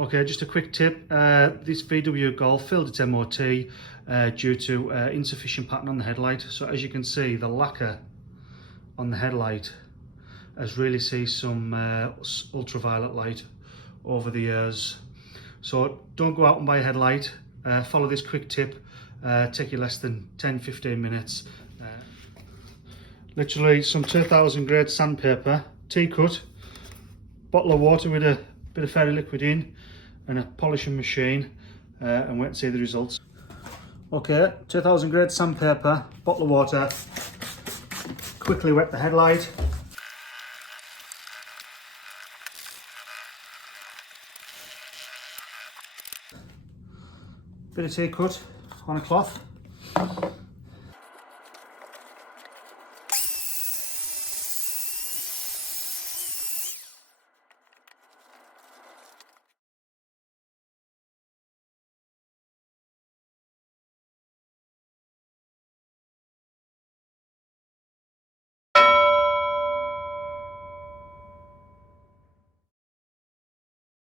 Okay, just a quick tip. This VW Golf failed its MOT due to insufficient pattern on the headlight. So as you can see, the lacquer on the headlight has really seen some ultraviolet light over the years. So don't go out and buy a headlight. Follow this quick tip. Take you less than 10-15 minutes. Literally some 2000 grade sandpaper, T-cut, bottle of water with a bit of fairy liquid in, and a polishing machine, and wait and see the results. Okay, 2000 grade sandpaper, bottle of water, quickly wet the headlight. Bit of T-cut on a cloth.